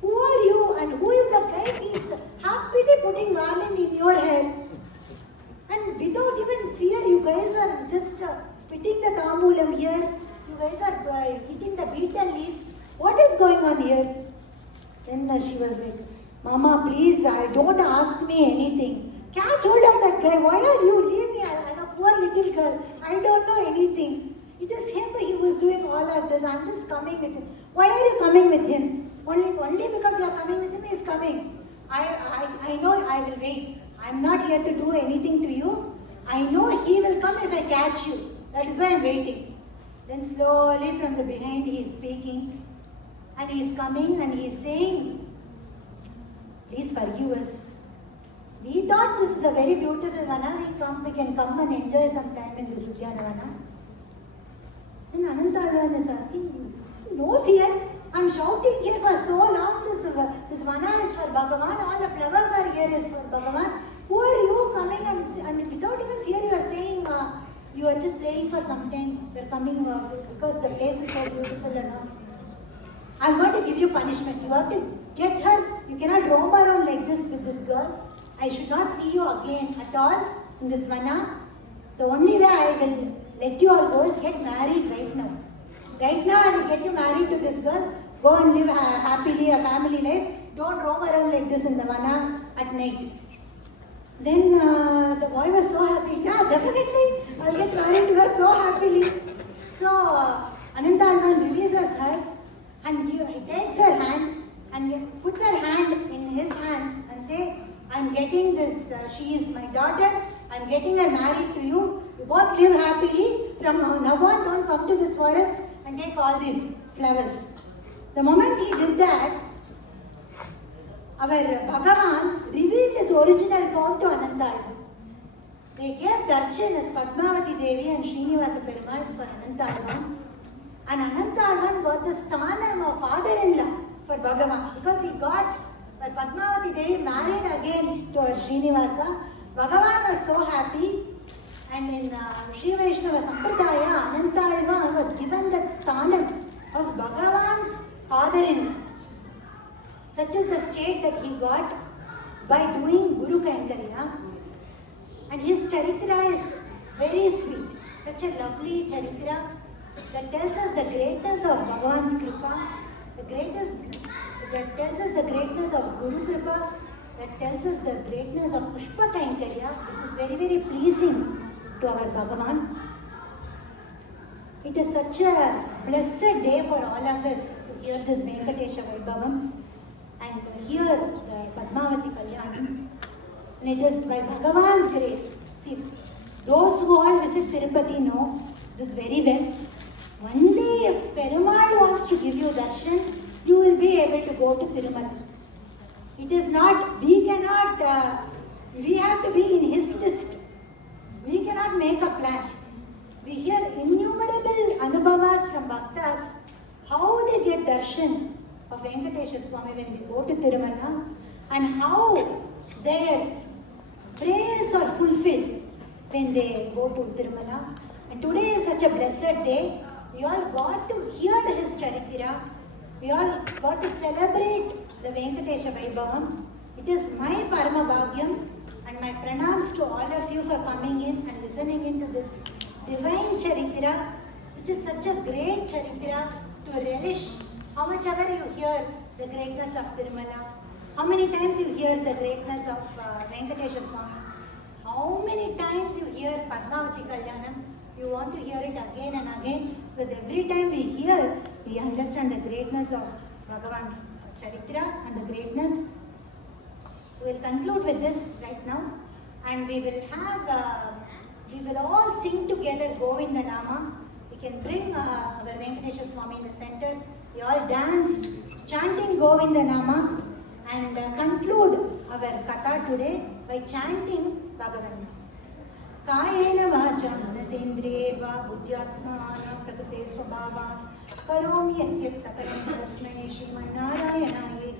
Who are you and who is the guy? He is happily putting garland in your hair. And without even fear, you guys are just spitting the tambulam here. You guys are eating the beetle leaves. What is going on here? Mama, please, don't ask me anything. Catch hold of that guy. Why are you? Leave me. I'm a poor little girl. I don't know anything. It is him who was doing all of this. I'm just coming with him. Why are you coming with him? Only because you are coming with him, he is coming. I know I will wait. I'm not here to do anything to you. I know he will come if I catch you. That is why I'm waiting. Then slowly from the behind he is speaking. And he is coming and he is saying, please forgive us. We thought this is a very beautiful vana. We can come and enjoy some time in this Udyanavana. Then Anantalvan is asking, no fear. I'm shouting here for so long. This vana is for Bhagavan. All the flowers are here is for Bhagavan. Who are you coming and without even fear you are saying you are just praying for some time. You are coming because the place is so beautiful and all. I'm going to give you punishment. You have to get her. You cannot roam around like this with this girl. I should not see you again at all in this vana. The only way I will let you all go is get married right now. Right now I will get you married to this girl. Go and live happily a family life. Don't roam around like this in the vana at night. Then the boy was so happy. Yeah, definitely. I'll get married to her so happily. So Anantalvan releases her and he takes her hand and he puts her hand in his hands and say, I'm getting this, she is my daughter, I'm getting her married to you. You both live happily. From now on, don't come to this forest and take all these flowers. The moment he did that, our Bhagavan revealed his original form to Anantalvan. They gave darshan as Padmavati Devi and Srinivasa Perumal for Anantalvan. And Anantalvan got the sthanam of father-in-law for Bhagavan because he got Padmavati Devi married again to Srinivasa. Bhagavan was so happy, and in Sri Vaishnava Sampradaya, Anantalvan was given that sthanam of Bhagavan's father-in-law. Such is the state that he got by doing Guru Kainkariya. And his charitra is very sweet. Such a lovely charitra that tells us the greatness of Bhagavan's Kripa, that tells us the greatness of Guru Kripa, that tells us the greatness of Pushpa Kainkariya, which is very, very pleasing to our Bhagavan. It is such a blessed day for all of us to hear this Venkatesha Vaibhavam and hear the Padmavati Kalyanam. And it is by Bhagavan's grace. See, those who all visit Tirupati know this very well. Only if Perumal wants to give you darshan, you will be able to go to Tirumala. It is not, we cannot, we have to be in his list. We cannot make a plan. We hear innumerable anubhavas from bhaktas, how they get darshan of Venkatesha Swami when they go to Tirumala and how their prayers are fulfilled when they go to Tirumala. And today is such a blessed day. We all got to hear his charitra. We all got to celebrate the Venkatesha Vaibhavam. It is my Parama Bhagyam and my pranams to all of you for coming in and listening into this divine charitra, which is such a great charitra to relish. How much ever you hear the greatness of Tirumala, how many times you hear the greatness of Venkatesha Swami, how many times you hear Padmavati Kalyanam, you want to hear it again and again, because every time we hear, we understand the greatness of Bhagavan's charitra and the greatness. So we'll conclude with this right now, and we will all sing together Govinda Nama. We can bring our Venkatesha Swami in the center. We all dance chanting Govinda Nama and conclude our Katha today by chanting Bhagavan. Kayena vacha manasendriyeva buddhyatmana prakrite svabhava karomi yatyat sakalam tasmai Shriman Narayanaye